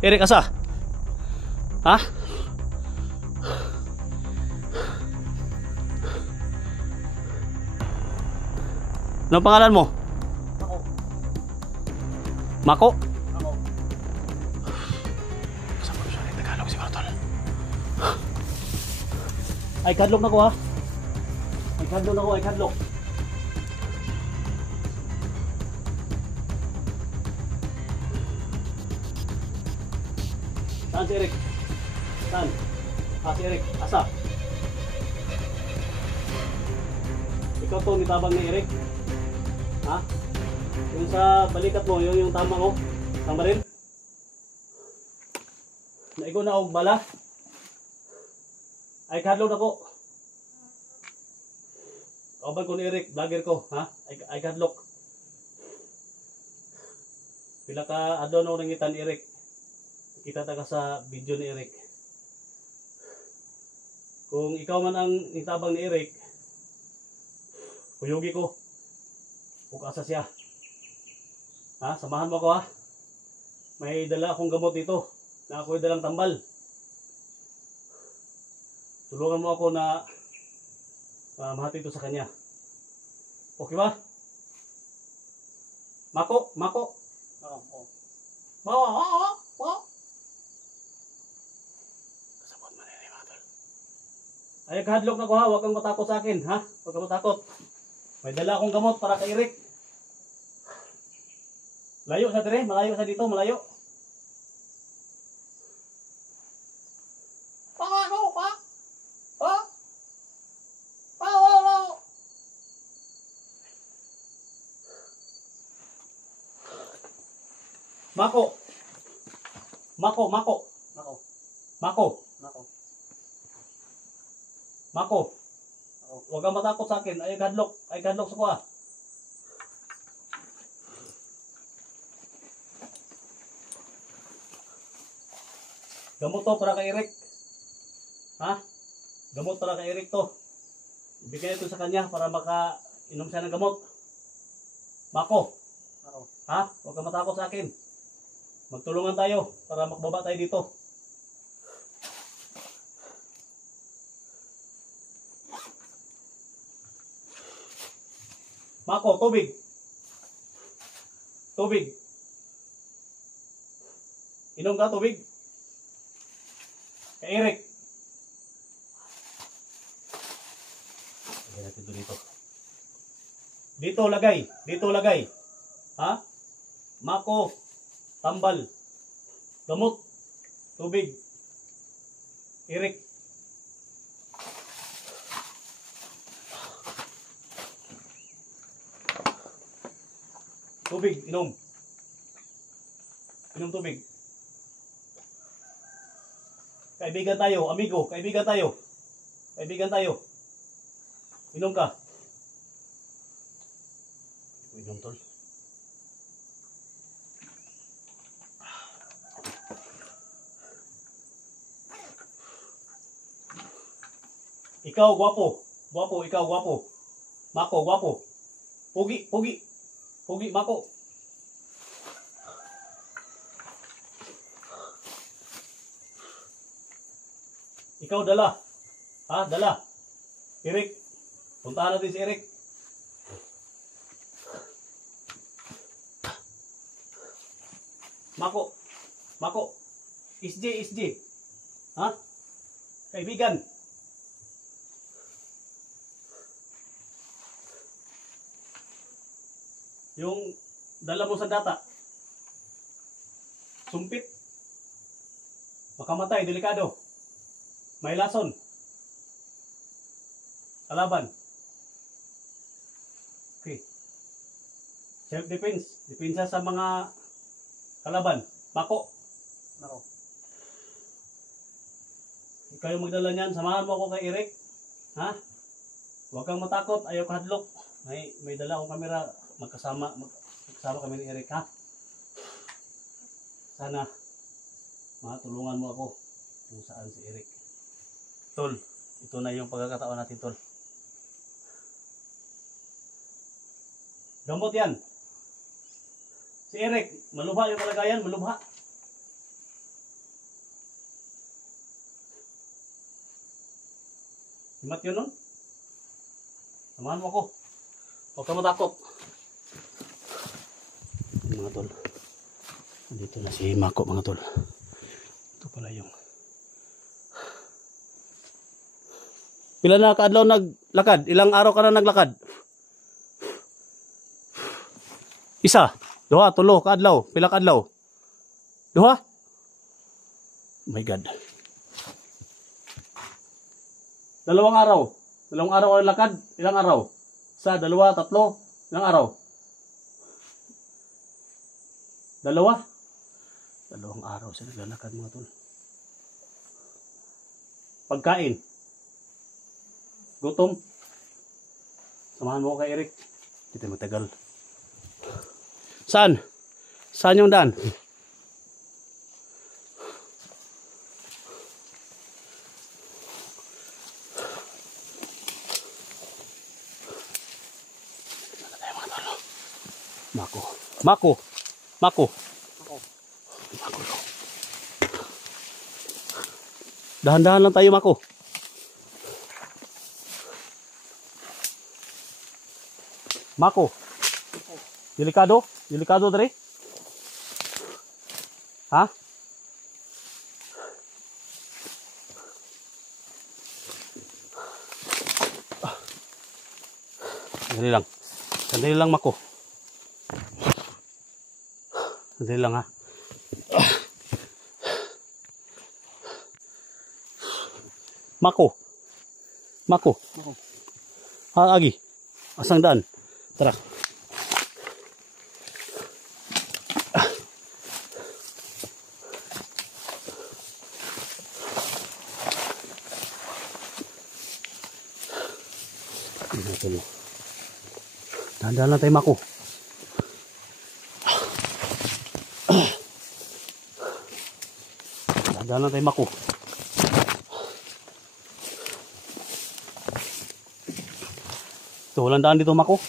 Eric, asa? Ha? Anong pangalan mo? Ako. Mako? Ako. Sa mo siya ng Tagalog siguro tol. Ay kadlok na ko ha. Ay kadlok na ko, ay kadlok. Saan si Eric? Saan? Ah, si Eric. Asa? Ikaw to, nitabang ni Eric. Ha? Yung sa balikat mo, yung tama ko. Tama rin? Naigo na og bala. Ay kadlok na ko. Kauban ko ni Eric, vlogger ko, ha? Ay kadlok. Pila ka adlaw na nangitan Eric. Kita taga sa video ni Eric. Kung ikaw man ang nitabang ni Eric, kuyugi ko. Kung asa siya. Ha? Samahan mo ako ha. May dala akong gamot dito. Na ako'y dalang tambal. Tulungan mo ako na mahati ito sa kanya. Okay ba? Mako, Mako. Oo. Oo. Kasabot man rin mga tol. Ay, kahadlok na ko ha. Huwag kang matakot sa akin ha. Huwag kang matakot. May dala akong gamot para kay Eric. Layo sa dire, malayo sa dito, malayo. Paano pa? Ha? Mako. Mako. Ako. Mako. Ako. Mako. Huwag kang matakot sa akin. Ay, kadlok. Ay, kadlok sa kuha. Gamot to para kay Eric. Ha? Gamot para kay Eric to. Ibigay ito sa kanya para maka-inom siya ng gamot. Mako. Ako. Ha? Huwag kang matakot sa akin. Magtulungan tayo para makbaba tayo dito. Mako, tubig. Tubig. Inom ka tubig. Kay Eric. Lagay natin ito dito. Dito lagay. Dito lagay. Ha? Mako. Tambal. Gamot. Tubig. Eric. Tubig, inom. Inom tubig. Kaibigan tayo, amigo, kaibigan tayo. Kaibigan tayo. Inom ka. Inom tol. Ikaw, gwapo. Gwapo, ikaw, gwapo. Mako, gwapo. Pugi, pugi. Pugi, Mako. Ikaw, dala. Ha, dala. Eric. Puntahan natin si Eric. Mako. Mako. SJ. Ha? Kaibigan. Yung dala mo sa data. Sumpit. Makamatay, delikado. May lason. Kalaban. Okay. Self-defense. Depensa sa mga kalaban. Mako. Ako. Ikaw yung magdala niyan. Samahan mo ako kay Eric. Ha? Huwag kang matakot. Ayaw kahadlok. May dala akong kamera. Magkasama kami ni Eric, ha? Sana matulungan mo ako kung saan si Eric. Tol, ito na yung pagkakataon natin, tol. Gamot yan. Si Eric, malubha yung kalagayan, malubha. Himat yun nun. Samahan mo ako. Huwag ka matakot. Mga tol. Dito na si Mako mga tol. Ito pala yung. Pila na kaadlaw naglakad? Ilang araw ka na naglakad? Isa, duha, tulo kaadlaw. Pila kaadlaw? Duha? Oh my God. Dalawang araw. Dalawang araw ang lakad. Ilang araw? Isa, dalawa, tatlo. Ilang araw? Dalawa? Dalawang araw sila naglalakad mga tol. Pagkain. Gutom. Samahan mo ko kay Eric. Hindi tayo matagal. Saan? Saan yung daan? Mako. Mako. Mako. Mako. Dahan-dahan lang tayo, Mako. Mako. Delikado? Delikado dre? Ha? Sandali lang. Sandali lang, Mako. Sandali lang, ha. Mako. Mako. Ha, agi. Asang daan. Tara. Dahan-dahan lang tayo, Mako. Dahan-dahan lang tayo, Mako. Ito, walang daan dito, Mako.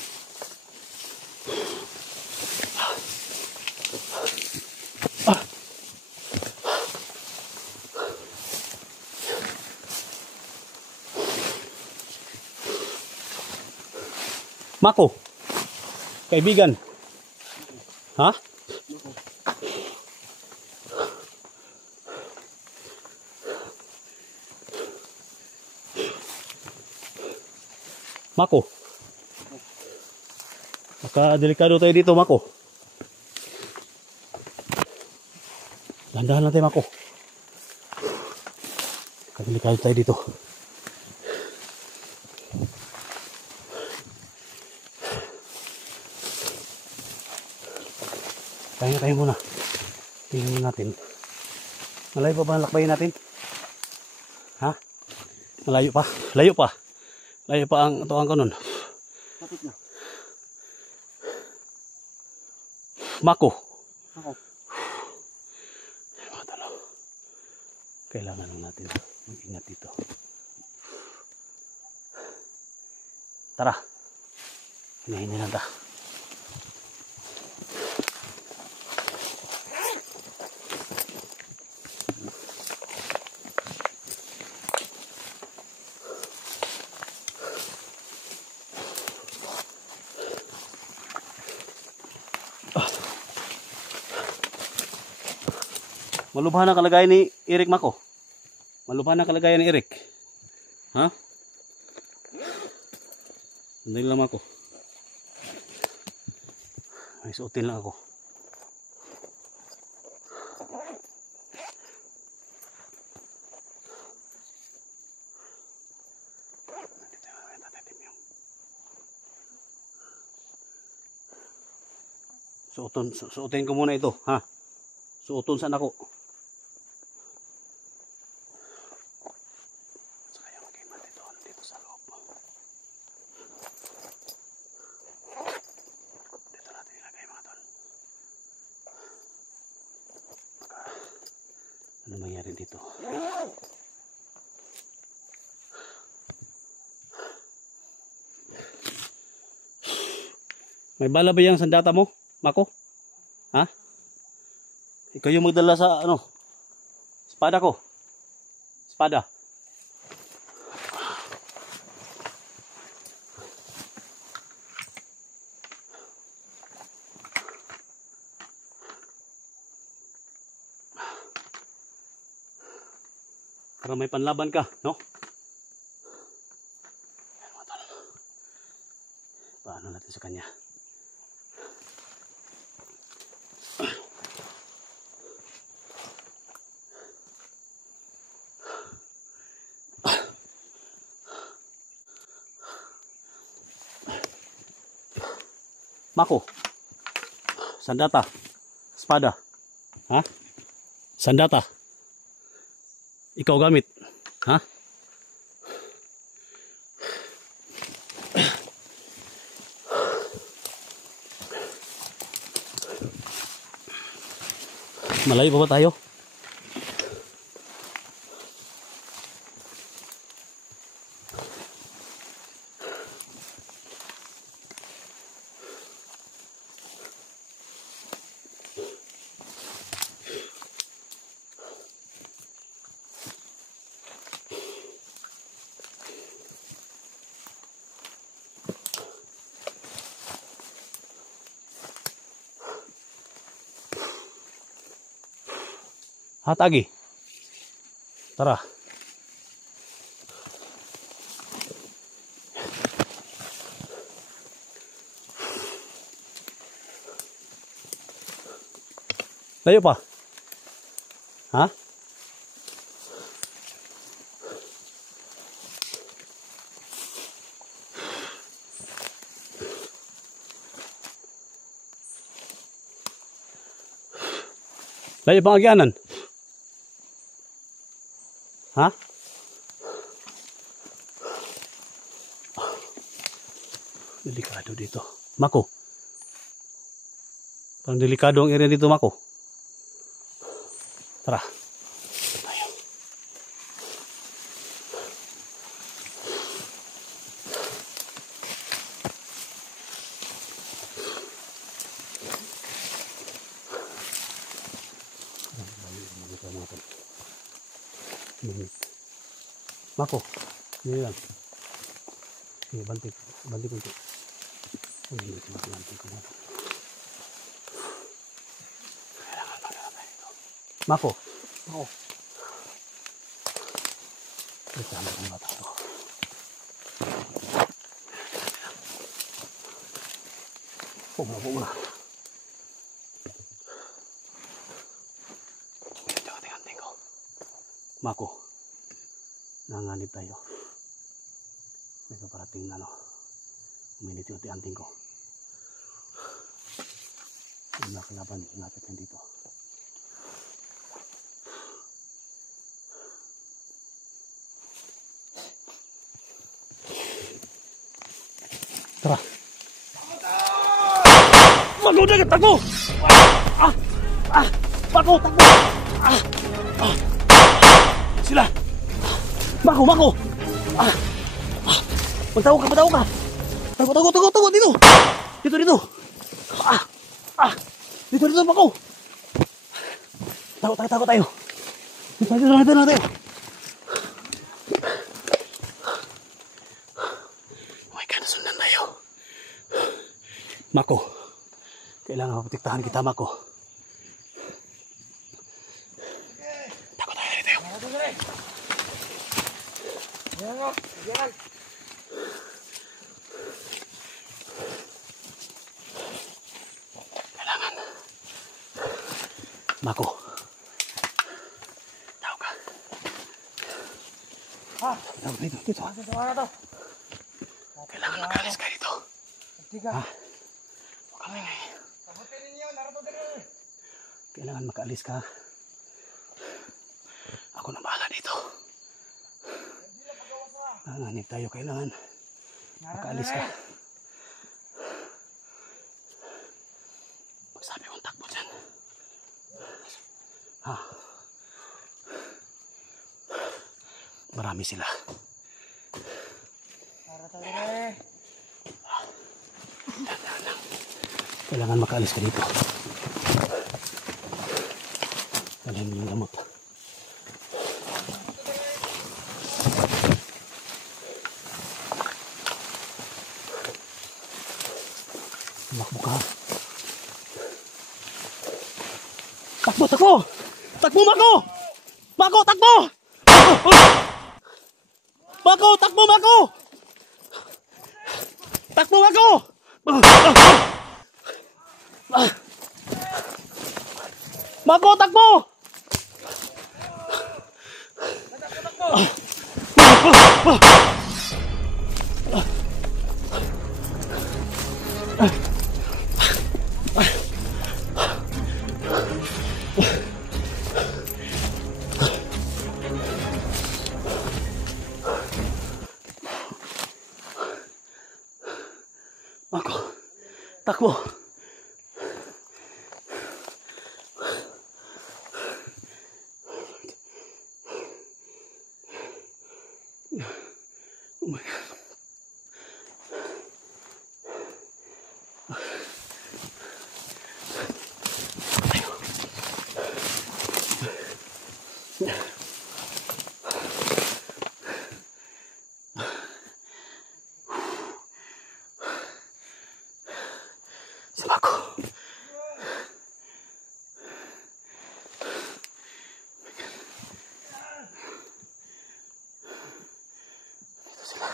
Mako. Kaibigan. Ha? Mako. Maka delikado tayo dito, Mako. Dahan-dahan lang tayo, Mako. Delikado tayo dito. Tayo muna. Tingnan natin. Malayo pa ba ang lakbayin natin? Ha? Malayo pa. Layo pa. Layo pa ang tuwang ko nun. Kapit na. Mako. Mako. Matalo. Kailangan lang natin mag-ingat dito. Tara. Hinahin lang ta. Malubhan ang kalagayan ni Eric, Mako. Malubhan ang kalagayan ni Eric. Ha? Sandali lang, Mako. May suotin lang ako. Suotin ko muna ito, ha? Suotin saan ako? Ano mangyari dito? May bala ba yung sandata mo, Mako? Ha? Ikaw yung magdala sa ano? Espada ko. Espada. Para may panlaban ka, no? Ayan, mga tol. Paano natin sa kanya? Mako. Sandata. Espada. Ha? Sandata. Ikaw gamit. Ha? Malayo pa ba tayo? Hatagi. Tara. Layo pa. Ha? Layo pang agyanan. Ha? Delikado dito. Mako. Parang delikado ang area dito, Mako. Tara. Tayo. Mako, ini lang. Sige, banti kunti. Hindi ko banti ko na. Kailangan magkakabay ito. Mako. Mako. Ito ang bata ito. Pumula. Tingnan ko. Mako. Nanganib tayo. May paparating na, no? Uminit yung anting ko. Yung nakalaban, lapit lang dito. Tara! Mako, dagat! Takbo! Mako, takbo! Sila! Mako! Magtago ka! Tago, dito! Dito! Dito, Mako! Tago tayo! Dito na tayo! Oh my God, nasundan tayo! Mako! Kailangan maprotektahan kita, Mako! Tago tayo dito! Kailangan. Mako. Tao ka. Tao dito. Kailangan makalis ka dito. Huwag kami ngayon. Kailangan makaalis ka. Ako na bahala dito. Nanganib tayo, kailangan makaalis ka. Magsabi kong takbo dyan. Marami sila. Kailangan makaalis ka dito. Dalhin mo yung gamot. Tumakbo ka. Takbo! Takbo, Mako! Mako, takbo! Mako! Takbo, Mako! Takbo, Mako! Mako, takbo! Mako, takbo. Oh my God. Si Mako. Dito sila.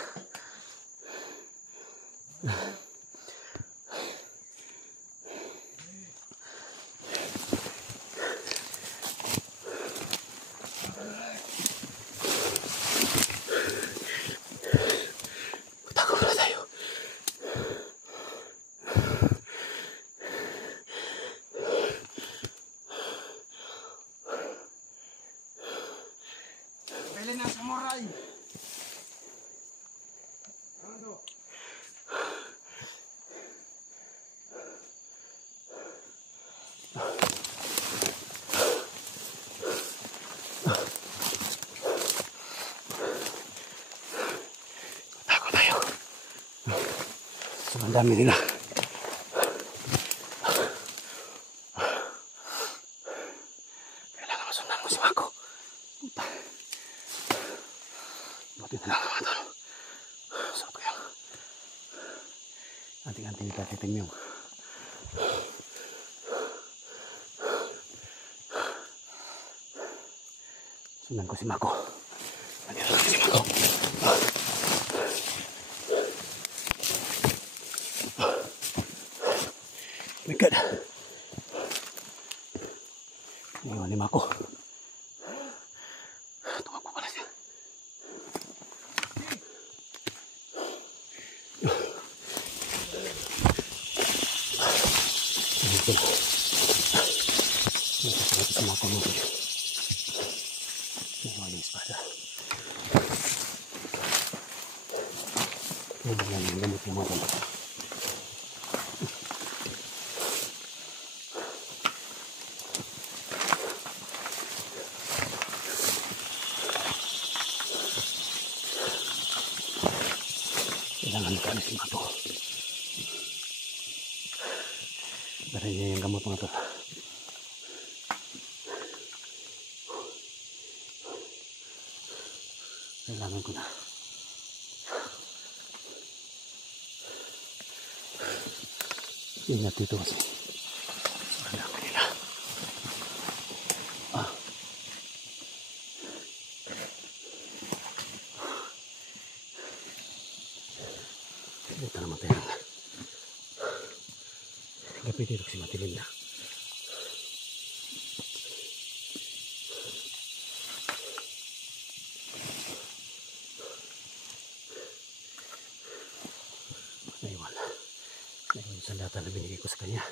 Tago pala tayo. Bili ng samurai. Tago tayo. Sobrang dami nila. Kailangan masundan mo si Mako. Puta. Buti na lang naman ito. Sarap kaya. Anting-anting ipatitim yung. Sundan ko si Mako. Nandito lang si Mako. My God. Iwan ni Mako. Tumakbo pala siya. Ito na. Ito sa Mako mo. Iwan ni espada. Iwan lang yung gamit yung mga gamit. Kailangan kami si Mako. Dari niya yung gamot mga to. Kailangan ko na. Ingat dito kasi. Sobrang dami nila. Dito naman tayo. Gabi dito kasi matilim na. Naiwan. Naiwan sa lata na binigay ko sa kanya.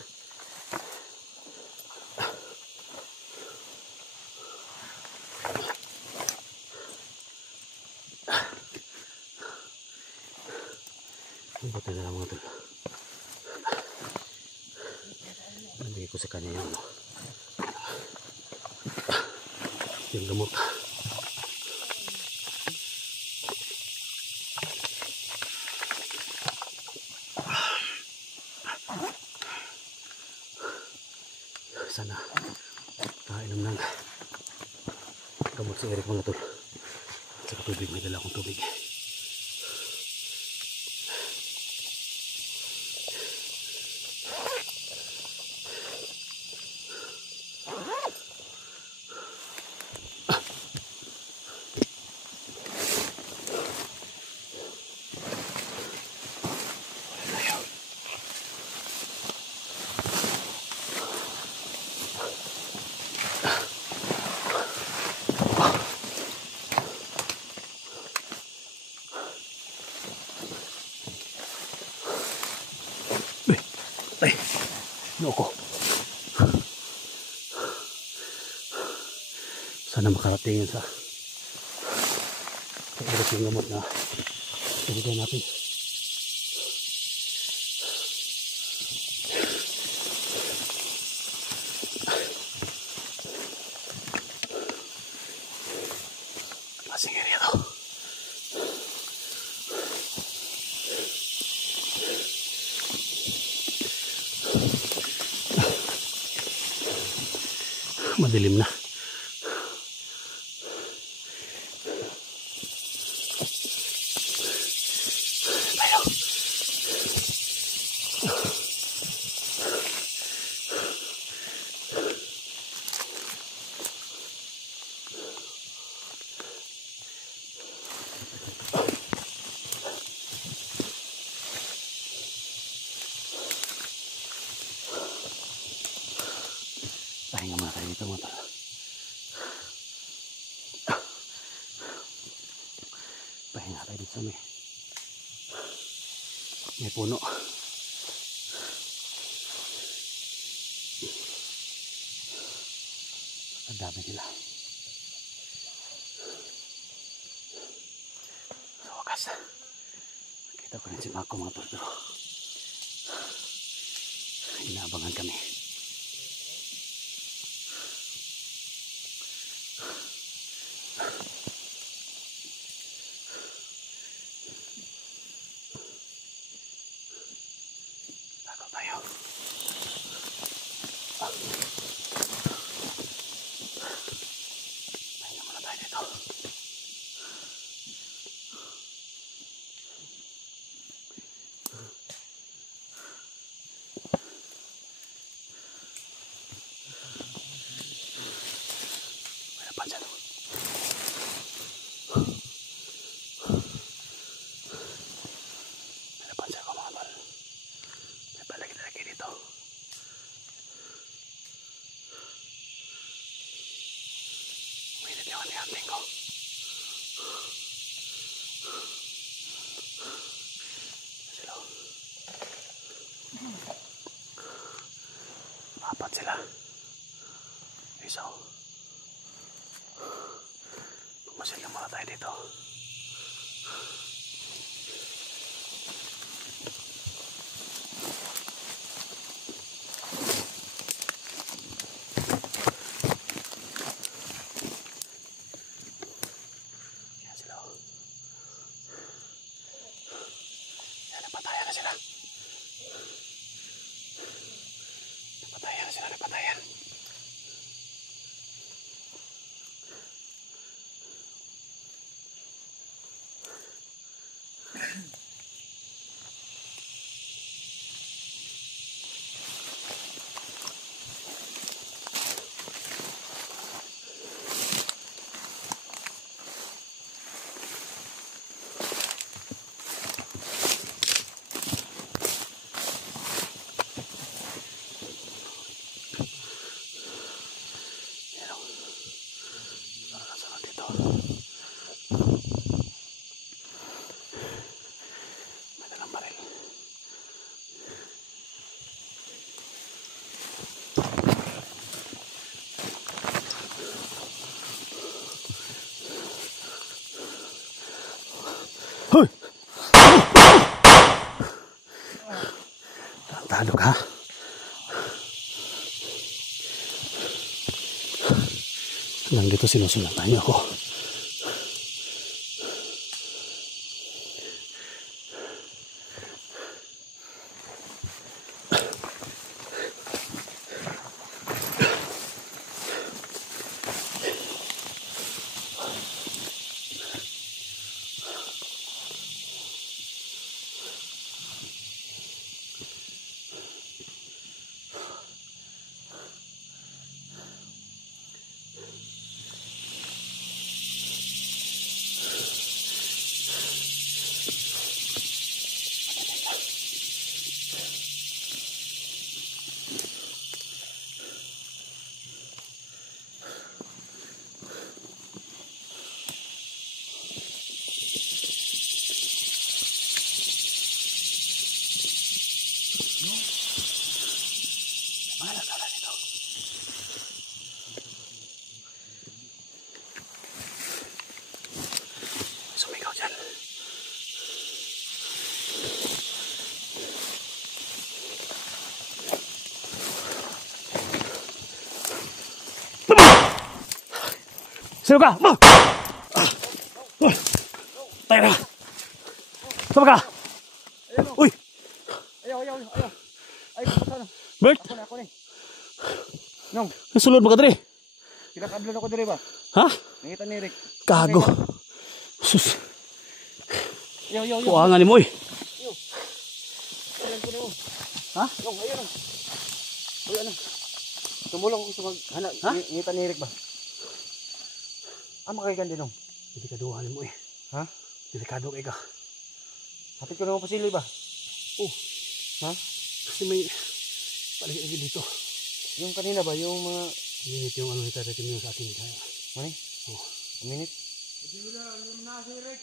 Buti na lang mga tol. Nabigay ko sa kanya yung gamot. Sana kainom ng gamot si Eric mga tol. At saka tubig, may dala akong tubig. Loko. Sana makarating yun sa Eric yung gamot na ibigay natin. Klaseng area to. Madilim na. Tayo. Pahinga muna tayo dito mga tol. Pahinga tayo dito sa may puno. Ang dami nila. Sa wakas, nakita ko rin si Mako mga tol, pero inaabangan kami. Tago tayo. Pahinga muna tayo dito. May napansin ako. May napansin ako mga tol. May palagi-lagi dito. Uminit yung anting ko. Sila. Apat sila. Isa. Pumasil lang muna tayo dito. Yan sila. Yan, napatayan na sila. Napatayan na sila, napatayan. Yan o. Sunod dito. May dalang baril. Hoy! Talo ka. Hanggang dito sinusunatan niyo ako. Sino ka? Tayo na. Saan ka? Uy! Ayaw. Ay, sana. Bert! Ako na. Nong, Nasulod mo ka dre. pinakadlon ako dire ba? Ha? Nangita ni Rick. Kago. Sus. Yo. Kuangan ni mo eh. Alam ko na mo. Ha? Nong, ayun. Uy, ano? Tumulong ko sa maghanap. Ha? Nangita ni Rick ba? Makaigan din, Nong. Hindi ka duwahan mo eh. Ha? Delikado ka. Hapit ko naman pa sila ba? Oh. Ha? Kasi may paligid dito. Yung kanina ba? Yung mga... Minit yung ano itatatim mo sa akin. Kaya. Mani? Oh. A minute? Hindi mo na, alam na si Rick.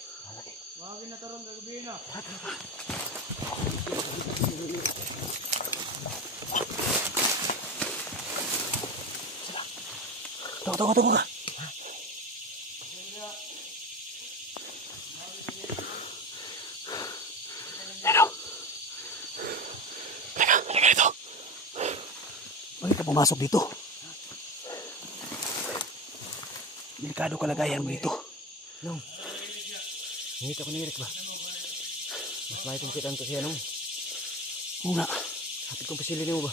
Wagin na taron, gagabi na. Tawa ka. Ano? Halika dito. Bakit ka pumasok dito? Delikado kalagayan mo dito. Nong. Nangita ko ni Rick ba? Mas may tungkitan to siya, Nong. Oo nga. Hapit kong pasili niyo ba?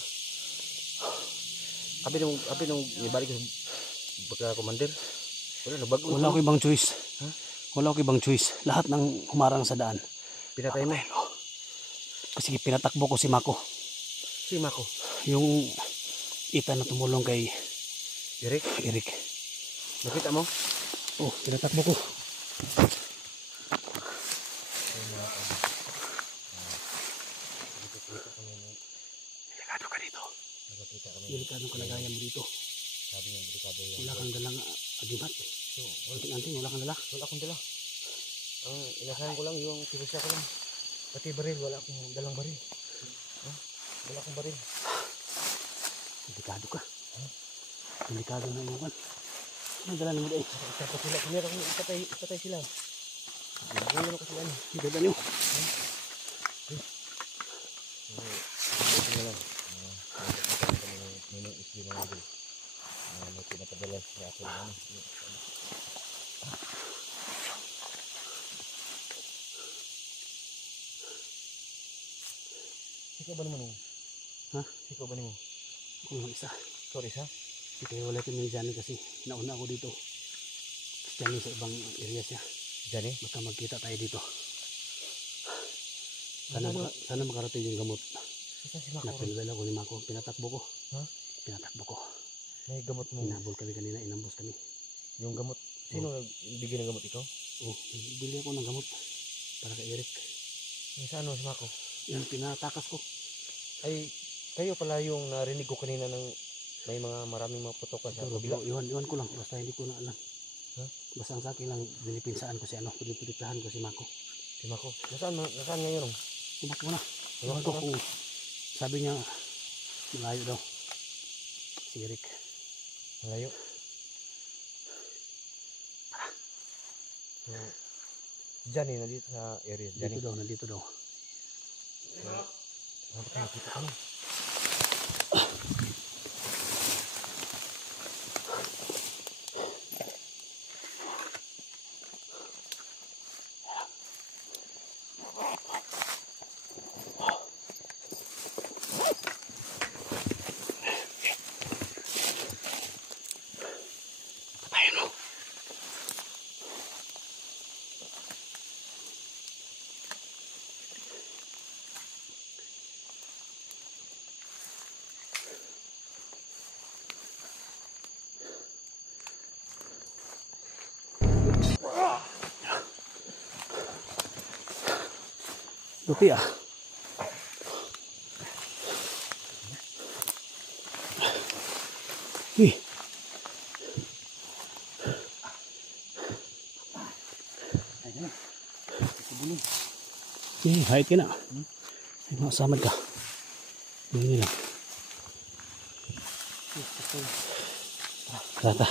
Abi nung nibalik ko baka commander. Wala ko ibang choice. Ha? Wala ko ibang choice. Lahat ng humarang sa daan. Pinatay mo. Kasi pinatakbo ko si Mako. Si Mako. Yung ita na tumulong kay Eric. Nakita mo? Oh, pinatakbo ko. Delikado ka dito. Delikadong kalagayan mo dito. Sabi niya, delikado yan. Wala kang dalang agimat. So, anting wala kang dala. Wala akong dala. Ang inasahan ko lang yung tirusya ko lang. Pati baril, wala akong dalang baril. Ha? Wala akong baril. Delikado ka. Delikado na iwan. Ano dala mo dahil? Tapos sila, kumira kong ipatay sila. Ngayon ako sila. Hindi dala niyo. Ito na lang. May isli na natin. May pinapadala sa ako na ano. Siko ba naman mo? Ha? Siko ba naman mo? Ako naman isa. Sorry sa? Hindi kayo wala ito ni Johnny kasi nauna ako dito. Johnny sa ibang area siya. Johnny? Baka magkita tayo dito. Sana makarating yung gamot. Ito si Mako. Napilwel ako ni Mako. Pinatakbo ko. Ha? Pinatakbo ko. May gamot mo. Inabol kami kanina. Inambos kami. Yung gamot. Sino nagbigay ng gamot ikaw? Oh, bili ako ng gamot. Para kay Eric. Yung sa ano si Mako? Yan, pinatakas ko. Ay, kayo pala yung narinig ko kanina ng may maraming mga putokan sa kabila. Iwan ko lang. Basta hindi ko na alam. Ha? Basta ang sa akin lang, dinipinsaan ko si ano. Pinipitahan ko si Mako. Si Mako. Nasaan ngayon? Tumakbo na. Iwan Tumakbo ko na? kung sabi niya, malayo daw. Si Eric. Malayo. So, Johnny, nandito sa area. Johnny. Nandito daw. Bakit nakita ka na? Patayin mo. Lupi ah. Wih. Hait ka na. Ay, makasamad ka. Hindi lang. Tata.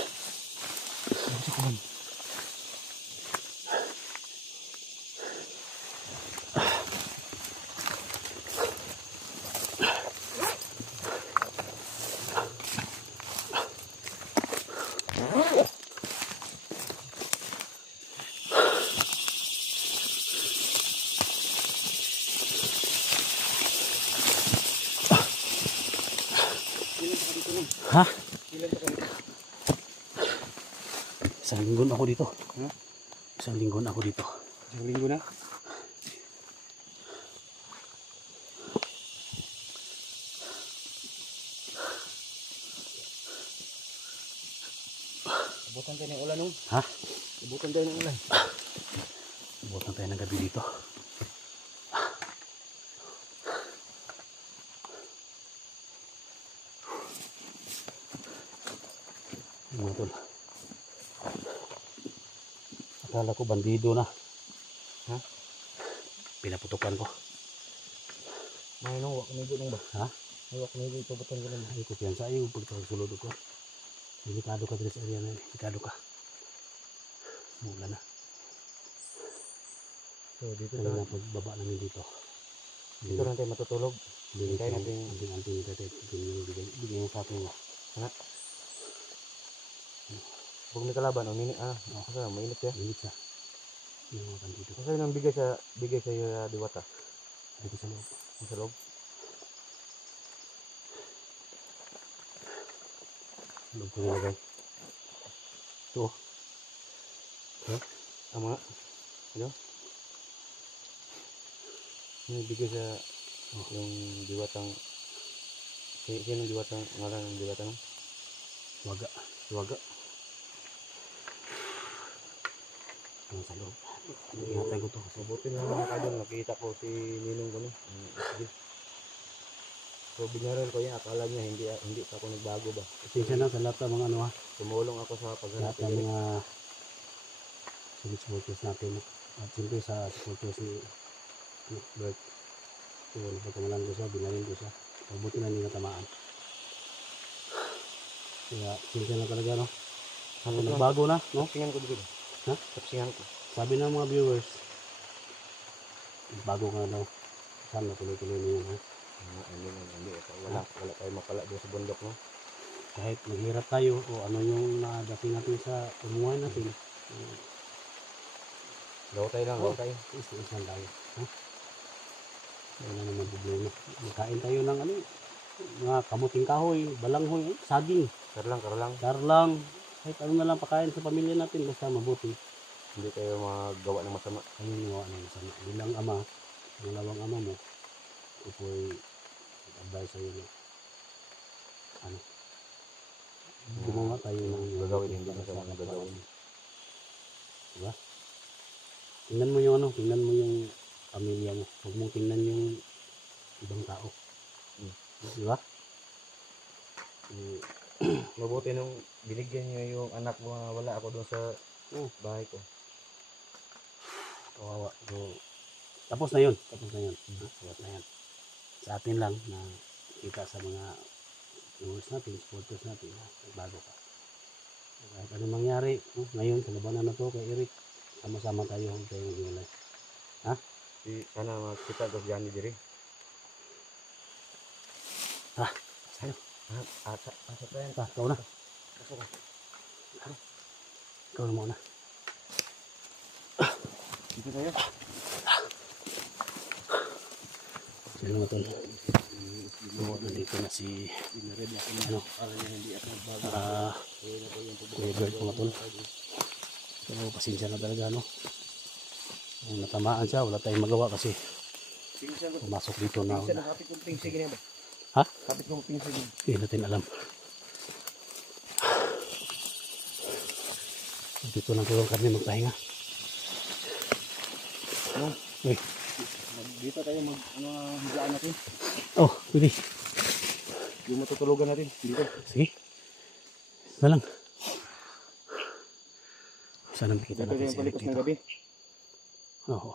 Ha? Ilan pa kayo? Isang linggo na ako dito. Ha? Isang linggo na ako dito. Isang linggo na? Abutan tayo ng ulan nung. Ha? Abutan tayo ng ulan. Butan tayo ng gabi dito. Mga tol. Akala ko bandido na. Ha? Pinaputukan ko. May nung wak kamigo nung ba? Ha? May wak kamigo ipabutan ko lang. Ay ko piyansa ay pagkasulod ko. Delikado ka dito sa area na. Delikado ka. Mula na. So dito Kaya tayo. na pagbaba namin dito. Dito lang tayo matutulog. Hintayin Hintayin natin. natin natin bigyan sa akin. Ano? Huwag may kalaban. O mini, kasi mainit siya. Init siya. Yung mga bandito. Kasi nang bigay sa Diwata. Dito sa loob. Sa loob. Loob ko nilagay. Ito. Ama. Ano? May bigay sa yung Diwatang. Sino yung Diwatang? Ngalan ng Diwata no? Waga. Waga. Yung sa loob. Ingatan ko to kasi. Mabuti na mga kadol. Nakita ko si Ninong ko no. So binaril ko yan. Akala niya hindi pa ako nagbago ba. Pasensya na sa lahat ng mga ano ha. Tumulong ako sa Lahat paghanap ng ng mga supporters natin. At siyempre sa supporters ni Bert. So napagkamalan ko siya. Binaril ko siya. Mabuti na hindi natamaan. Kaya pasensya na talaga no. Ako nagbago na no. Tapsingan ko dito. Ha? Tapsingan ko. Sabi ng mga viewers, bago ka na daw. Sana tuloy-tuloy na yun ha. Hindi. Wala tayo mapala doon sa bundok no. Kahit maghirap tayo o ano yung nadating natin sa pumuhay natin, Gaw tayo lang, gaw tayo. is lang tayo. Ha? Wala naman problema. Magkain tayo ng ano, mga kamuting kahoy, balanghoy, saging, Karlang. darlang, kahit ano na lang pakain sa pamilya natin, basta mabuti. Hindi tayo magawa ng masama. Ayun yung mga ano, masama. Bilang ama, dalawang ama mo, ito po'y advice sa'yo na, ano, gumawa tayo ng Gagawin, hindi para masama sa na gagawin. Diba? Tingnan mo yung ano, tingnan mo yung pamilya mo. Huwag mong tingnan yung ibang tao. Diba? Mabuti nung binigyan niyo yung anak mo na wala ako doon sa bahay ko. Kawawa. So, tapos na yun. Tapos na yun. Tapos na yan. Sa atin lang na kita sa mga viewers natin, supporters natin, bago ka. Kahit ano mangyari, ngayon sa labanan na to kay Eric, sama-sama tayo, huwag tayong maghiwalay. Ha? Sana makita ko dyan ni Diri. Ha? Sa'yo. Asa tayo. Ikaw na. Ikaw na muna. Dito tayo. Sino mo tol? Nandito na si ano? Kuya Bird mga tol. Pero pasensya na talaga no. Kung natamaan siya, wala tayong magawa kasi pumasok dito na. Kapit kong pingsig niya ba? Ha? Kapit kong pingsig niya. Hindi natin alam. Dito lang kayo kami magpahinga. No? Uy. Dito tayo higaan natin. Oh, pwede. Yung matutulugan natin. Dito. Sige. Na lang. Sana makita Dito natin yung si Eric palikas ng dito. gabi. Oo.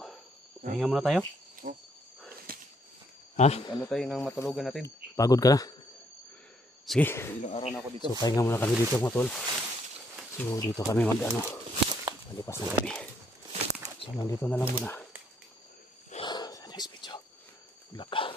Pahinga muna tayo. Oh. Ha? Ano tayo ng matulugan natin? Pagod ka na? Sige. Ilang araw na ako dito. So pahinga muna kami dito mga tol. So dito kami mag-ano, palipas ng gabi. So nandito na lang muna. Sa next video. Good luck.